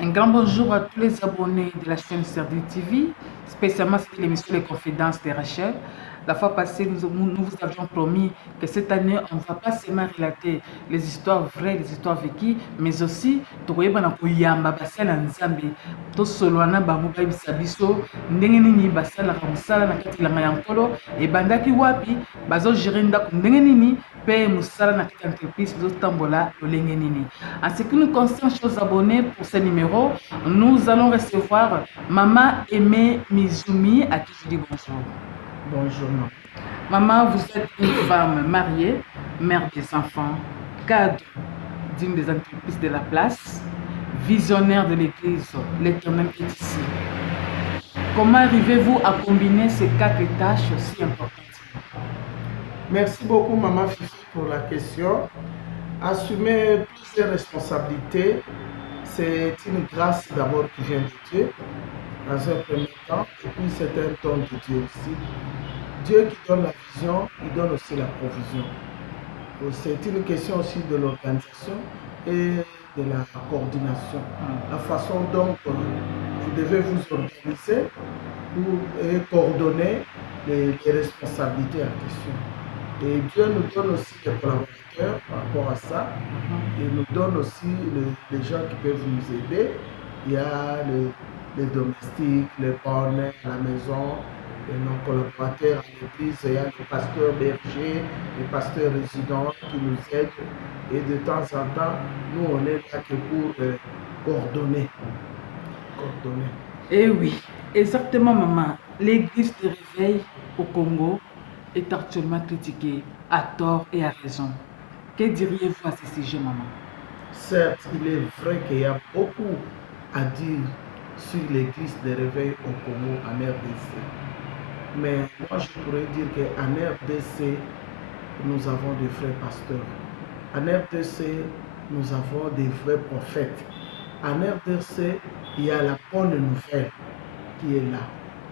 Un grand bonjour à tous les abonnés de la chaîne Serdi TV, spécialement cette l'émission Les Confidences de Rachel. La fois passée, nous vous avions promis que cette année, on ne va pas seulement relater les histoires vraies, les histoires vécues, mais aussi tokoyebana koyamba basala nzambe tosolwana bango bayebisa biso ndenge nini basalaka mosala na kati elanga ya nkolo ebandaki wapi bazogere ndako ndenge nini mpe mosala na kati ya entreprise ezotambola lolenge nini. En ce qui nous concerne, chers abonnés, pour ce numéro, nous allons recevoir Maman Aimée Mizumi, à qui je dis bonjour. Bonjour, maman. Maman, vous êtes une femme mariée, mère des enfants, cadre d'une des entreprises de la place, visionnaire de l'Église, l'Éternel est ici. Comment arrivez-vous à combiner ces quatre tâches si importantes? Merci beaucoup, maman Fifi, pour la question. Assumer plusieurs responsabilités, c'est une grâce d'abord qui vient de Dieu, dans un premier temps, et puis c'est un don de Dieu aussi. Dieu qui donne la vision, il donne aussi la provision. C'est une question aussi de l'organisation et de la coordination. La façon dont vous devez vous organiser et coordonner les responsabilités en question. Et Dieu nous donne aussi des collaborateurs par rapport à ça. Il nous donne aussi les gens qui peuvent nous aider. Il y a les domestiques, les partenaires à la maison, et nos collaborateurs à l'église. Il y a les pasteurs bergers, les pasteurs résidents qui nous aident. Et de temps en temps, nous, on est là que pour coordonner. Eh oui, exactement, maman. L'église de réveil au Congo est actuellement critiquée à tort et à raison. Que diriez-vous à ce sujet, maman? Certes, il est vrai qu'il y a beaucoup à dire sur l'église de réveil au Congo en RDC. Mais moi, je pourrais dire qu'en RDC, nous avons de vrais pasteurs. En RDC, nous avons des vrais prophètes. En RDC, il y a la bonne nouvelle qui est là.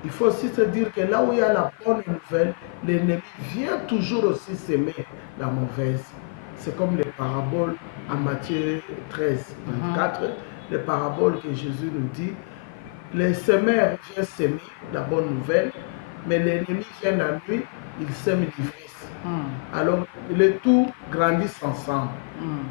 Il faut aussi se dire que là où il y a la bonne nouvelle, l'ennemi vient toujours aussi s'aimer la mauvaise. C'est comme les paraboles en Matthieu 13, 24, les paraboles que Jésus nous dit. Les semeurs viennent s'aimer la bonne nouvelle, mais l'ennemi vient la nuit, il sème l'ivresse. Alors, les tout grandissent ensemble.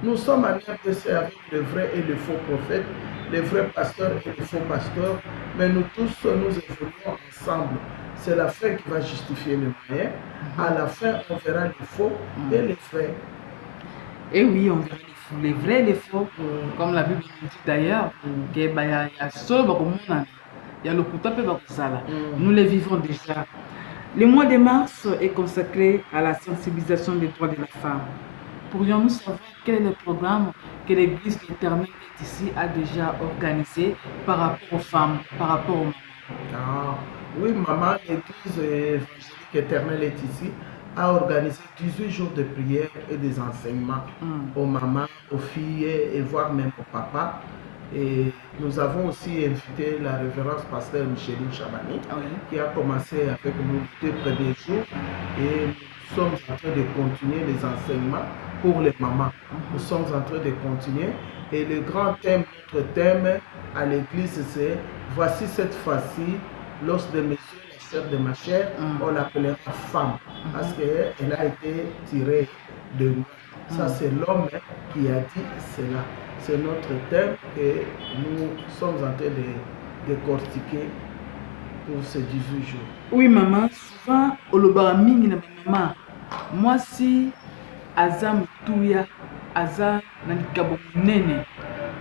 Nous sommes en RDC avec le vrai et le faux prophète, les vrais pasteurs et les faux pasteurs, mais nous tous, nous évoluons ensemble. C'est la fin qui va justifier le moyen. À la fin, on verra les faux et les vrais. Et oui, on verra les vrais et les faux. Comme la Bible nous dit d'ailleurs, il y a le couteau. Nous les vivons déjà. Le mois de mars est consacré à la sensibilisation des droits de la femme. Pourrions-nous savoir quel est le programme que l'Église de l'Éternel est ici a déjà organisé par rapport aux femmes, par rapport aux mamans? Oui, maman, l'Église évangélique éternelle est ici, a organisé 18 jours de prière et des enseignements aux mamans, aux filles et voire même aux papas. Et nous avons aussi invité la révérence pasteur Micheline Chabani, qui a commencé avec nous les 2 premiers jours. Et nous sommes en train de continuer les enseignements pour les mamans. Nous sommes en train de continuer. Et le grand thème, notre thème à l'église, c'est « Voici cette fois-ci, l'os de mes yeux, la chair de ma chair, on l'appellera femme. » Parce qu'elle a été tirée de moi. Ça, c'est l'homme qui a dit cela. C'est notre thème que nous sommes en train de décortiquer pour ces 18 jours. Oui, maman, souvent, au lobamingi na maman, moi si Azam Touya, Azam Nalikabo Nene,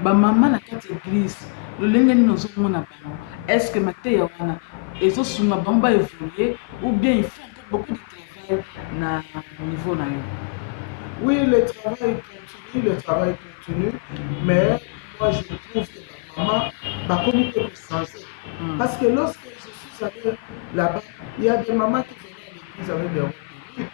ba maman na kati église, le lengeni nous avons na bango. Est-ce que Matéa wana, et ce sont ma bamba évoluer, ou bien il faut beaucoup de travail na niveau na yo? Oui, le travail continue, mais moi je trouve que la maman va comme que changer. Parce que lorsque je suis allé là-bas, il y a des mamans qui venaient à l'église avec des robes de nuit.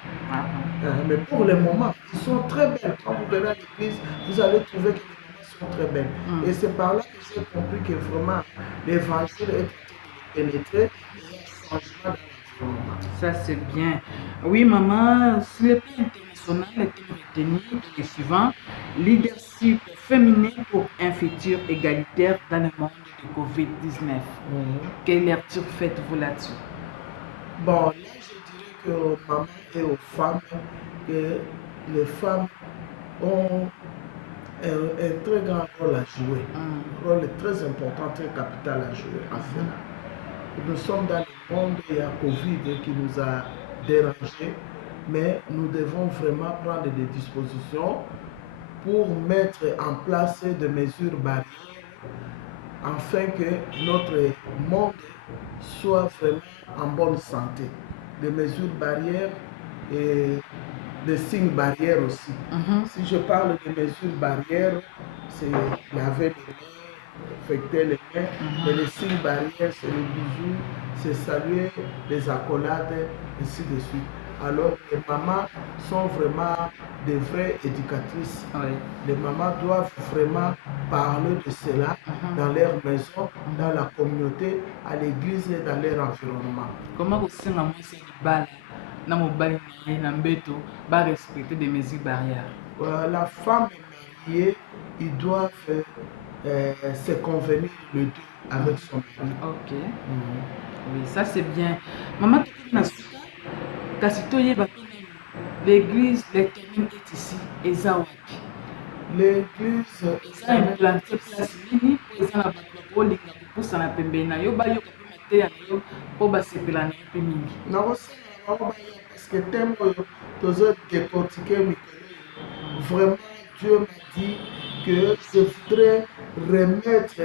Mais pour le moment, ils sont très belles. Quand vous venez à l'église, vous allez trouver que les mamans sont très belles. Et c'est par là que j'ai compris que vraiment l'évangile est en train de pénétrer et il y a un changement dans la vie. l'environnement. Ça, c'est bien. Oui, maman, sur le plan international, les thèmes retenus sont les suivants. Leadership féminin pour un futur égalitaire dans le monde de COVID-19. Quelle lecture faites-vous là-dessus? Bon, là, je dirais que aux mamans et aux femmes, que les femmes ont un très grand rôle à jouer, un rôle très important, très capital à jouer en cela. Nous sommes dans le monde, il y a Covid qui nous a dérangés, mais nous devons vraiment prendre des dispositions pour mettre en place des mesures barrières afin que notre monde soit vraiment en bonne santé. Des mesures barrières et des signes barrières aussi. Si je parle de mesures barrières, c'est laver les mains, infecter les mains, mais les signes barrières, c'est les bisous, c'est saluer, les accolades, ainsi de suite. Alors, les mamans sont vraiment des vraies éducatrices. Les mamans doivent vraiment parler de cela dans leur maison, dans la communauté, à l'église et dans leur environnement. Comment aussi maman c'est du bal, na mobali na mbeto, ba respecter des mesures barrières. La femme est mariée, ils doivent se convenir le deux avec son mari. Ok. Oui, ça c'est bien. Maman, l'église, l'éternel est ici, Ezaouaki. L'église Eza implanté place nini po eza na bato bakolinga kopusana pembeni na yo bayoka mpe mateya na yo mpo basepela na yo mpe mingi. nakosala bango baya parce que thème oyo tozodécortiquer mikolo oyo vraiment Dieu m'a dit que je voudrais remettre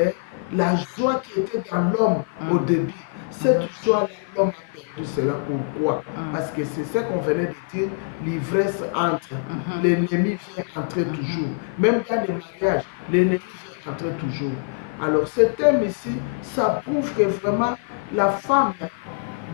la joie qui était dans l'homme au début. Cette joie-là, l'homme a perdu cela. Pourquoi? Parce que c'est ce qu'on venait de dire, l'ivresse entre. L'ennemi vient entrer toujours. Même dans les mariages, l'ennemi vient entrer toujours. Alors ce thème ici, ça prouve que vraiment la femme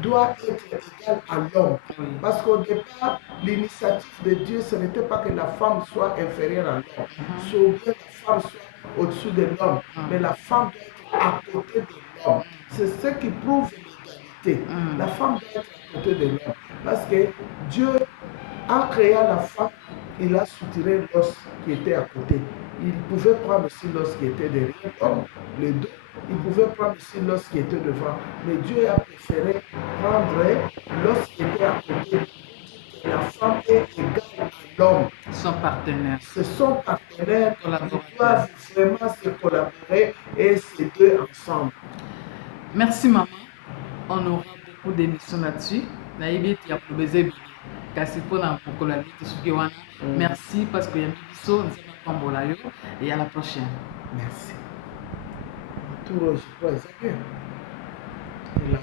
doit être égale à l'homme. Parce qu'au départ, l'initiative de Dieu, ce n'était pas que la femme soit inférieure à l'homme, ou bien la femme soit au-dessus de l'homme, mais la femme doit être à côté de l'homme. C'est ce qui prouve l'égalité. La femme doit être à côté de l'homme. Parce que Dieu, en créant la femme, il a soutiré l'os qui était à côté. Il pouvait prendre aussi l'os qui était derrière l'homme, les deux. Il pouvait prendre aussi l'os qui était devant. Mais Dieu a préféré prendre l'os qui était à côté. La femme est égale à l'homme. Son partenaire. C'est son partenaire. Ils doivent vraiment se collaborer et ces deux ensemble. Merci maman. On aura beaucoup d'émissions là-dessus. Merci parce que et à la prochaine. Merci. Tout je crois, c'est bien.